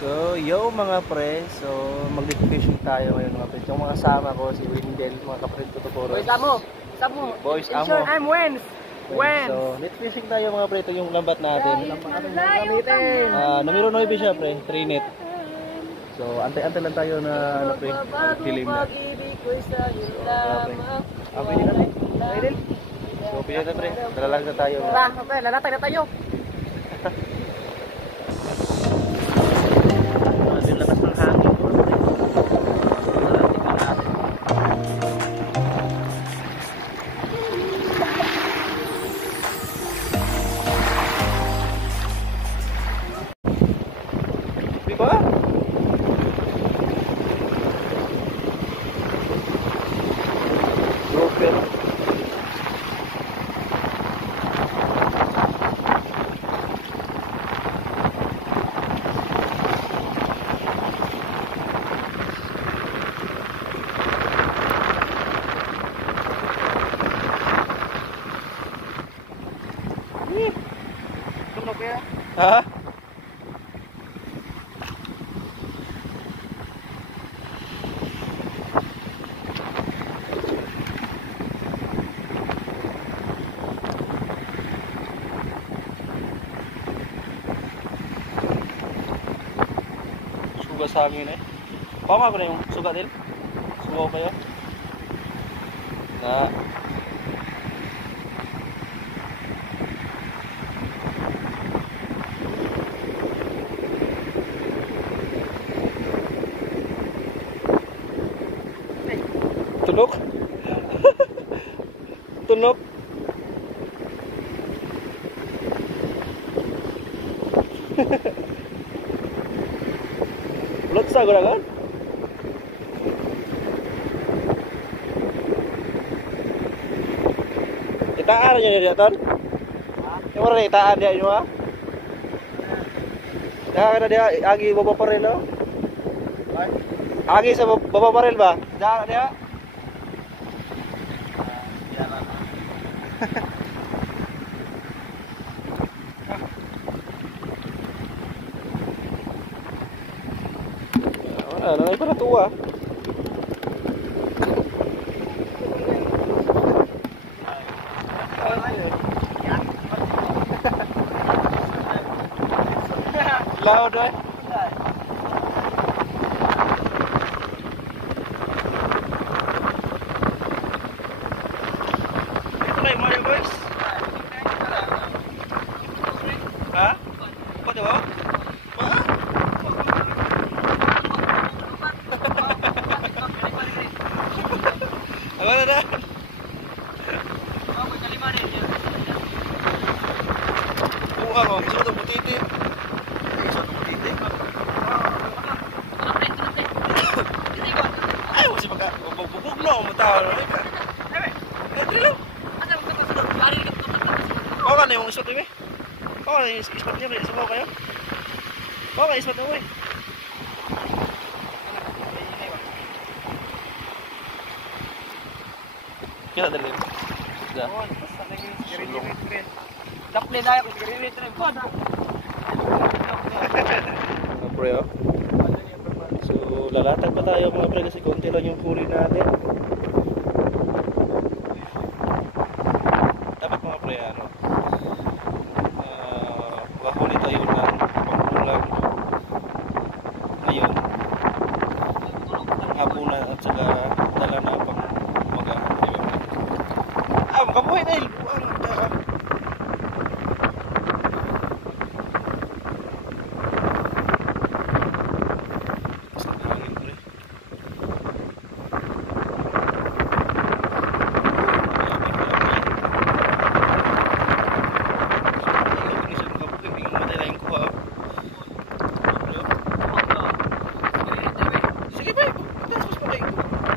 So, yo mga pre, so mag-deep fishing tayo ngayon mga pre. Yung mga sama ko, si Windel, mga kapatid ko to puro. Boys Amo, Samu, Boys in Amo. short, I'm Wens. So, deep fishing tayo mga pre, ito yung lambat natin. Numero 9 siya pre, 3 net. So, antay-antay lang tayo na ano pre, dilim na. So, pwede na pre. Windel. So, pwede na pre, dalalag na tayo. Tara, okay, lalatag na tayo. Ang lakas ng hangin po pre. Tingnan natin. Di ba? Grouper. Tunog ya. Ha? Suga sa amin eh. Pama ko na yung suga din. Sugaw kayo. Na. Tunog? Tunog? Ulot sa guragan? Itaan niya niya ton? Yung orang itaan dia nyo ha? Dah na dia agi baba parel no? Agi sa baba parel ba? Dah dia? Ano ay para tuwa. Loud eh. Ito na yung mga boys. Ha? Pwede ba? Ako na na. Buka ko, gusto ko butiti. Gusto ko butiti. Ay, wala siya bubog no, matawa. Trilo. Bawa ka na yung isot niya. Bawa ka na yung isot niya. Sumaw kayo. Bawa ka yung isot niya. Kita dali. Da. Daple daya ko gari tre. Mga pre, oh. So, lalatag pa tayo mga pre kasi konti lang yung huli natin. Dapat mga pre, ano, makahuli tayo ng pangkulang ngayon, hapunan at saka dala na pang magahan. Ah, makabuhay dahil buwan. Sige ba, pagkas mas pala ito.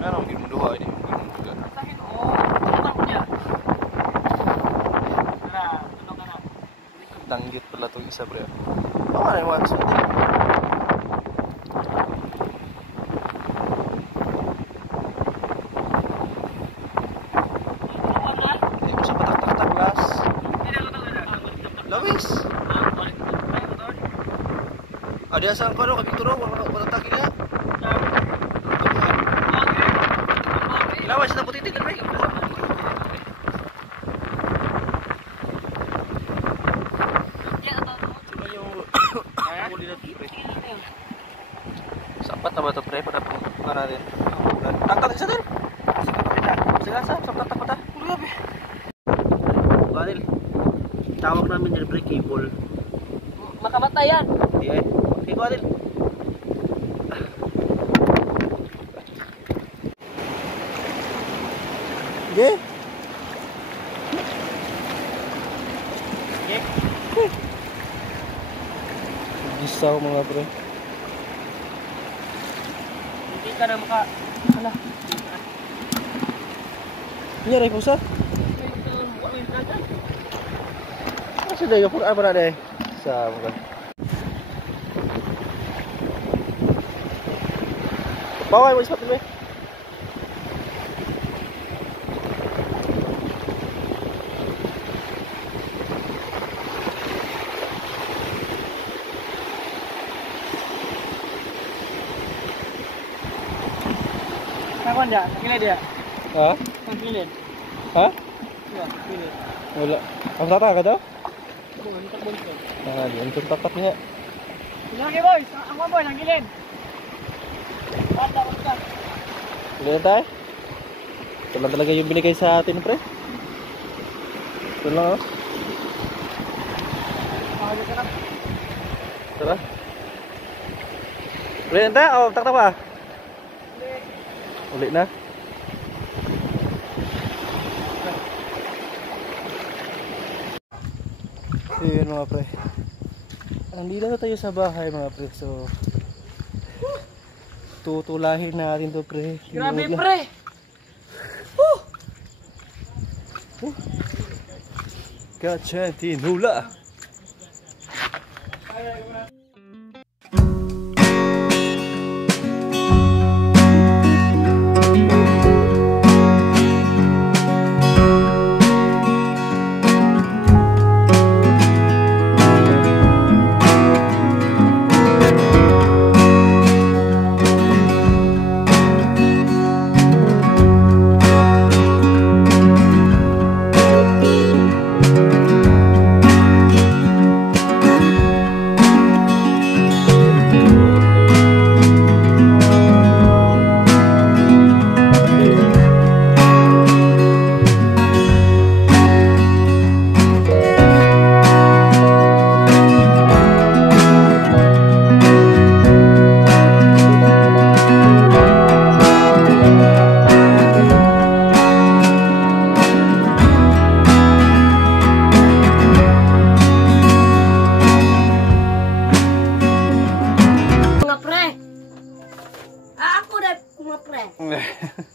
Ano ang ginuduha ini? Sakin, oh. Tulungan ko niya. Tara, tulong ka na. Danggit pala itong isa pre. Oo, ano yung watch natin? Tulungan na. Hindi mo siya patak-tak-tak gas. Hindi na ko na. Lawis! Adi asal ko ano, kabing turo, walang taki niya. Lawas na putitin na pre. Sino yung huli na pre? Sapat na ba ito pre? Para pang natin. Tak-tak isa din. Sige sa, sapat pa ta. Grabe. Ganil. Tawag namin yung pre cable. Makamatay yan. Iya. Sige Ganil. Sige. Gisaw mga pre. Hindi ka na maka... Hala. Iya ray pusa. Sudah ya pur apa ada? Sa bukan. Bawah mo ispat mo. Kapan dia? Gilid dia. Ha? Gilid. Ha? Ya, gilid. Wala. Ang tata ka daw? Bukan tak bontot. Ah, yan yung tatak niya. Lagi boys, ang mga boy, ang gilid. Banda ko ka. Ulit na tayo. Ito lang talaga yung binigay sa atin, pre. Ito lang, oh. Mahalo ka na. Tara. Ulit na tayo? O, taktak pa? Ulit na. So yun mga pre. Andito na tayo sa bahay mga pre. So tutulahin natin to pre. Grabe Yun, pre. Gotcha, tinula.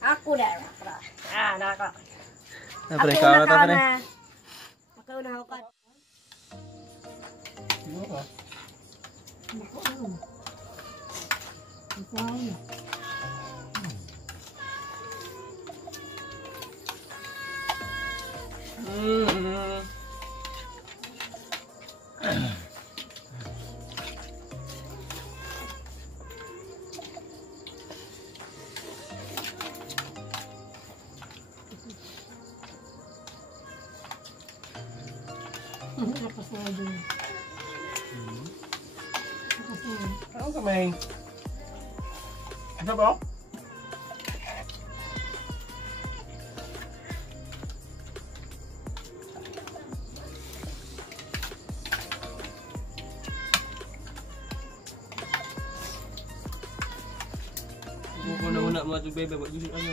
Aku dah nakra. Ah, nakaka. Na pre, ikaw na to pre. Ikaw na ako. Ano kamay? Ano ba? Buko na una mga bebe, wag gusto ano.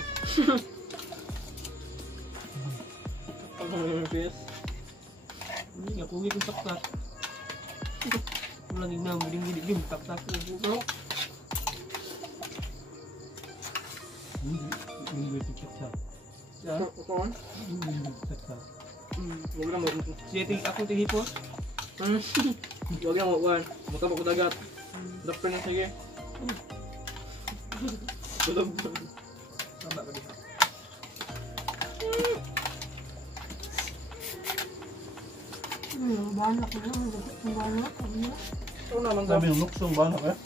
Pag-release. Hindi nga pugi kong taktak. Wala nang giling taktak ko. Yan. Kukuhan. Huwag na mo. Ako tingipos. Huwag na mo. Magkabak ko dagat. Doktor na sige. Tulog. Tama ka dito. Banak na. Banak. Ito naman Sabi yung luksong ba eh?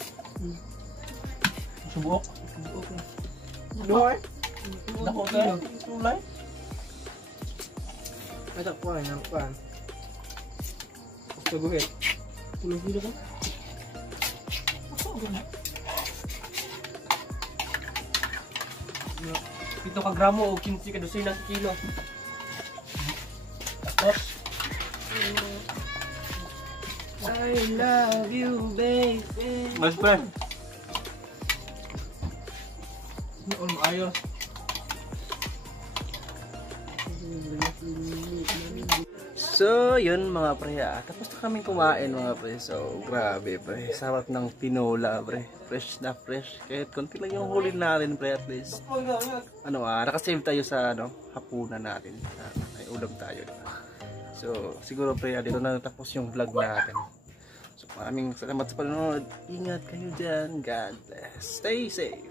Subuok. Doy. Dako tayo. Tulay. Ay, takpuan. Takpuan. Saguhin. Tulog dito ka? Ako, gano'n. 7 ka gramo o 15 ka dosina sa kilo. Tapos. I love you, baby. Mas pre. Noon ayos. So, yun mga pre. Tapos na kaming kumain mga pre. So, grabe pre. Sarap ng tinola pre. Fresh na fresh. Kahit konti lang yung huli natin pre at least. Nakasave tayo sa hapunan natin. May ulam tayo. So, siguro pre, dito na tapos yung vlog natin. So, maraming salamat sa panonood. Ingat kayo dyan. God bless. Stay safe.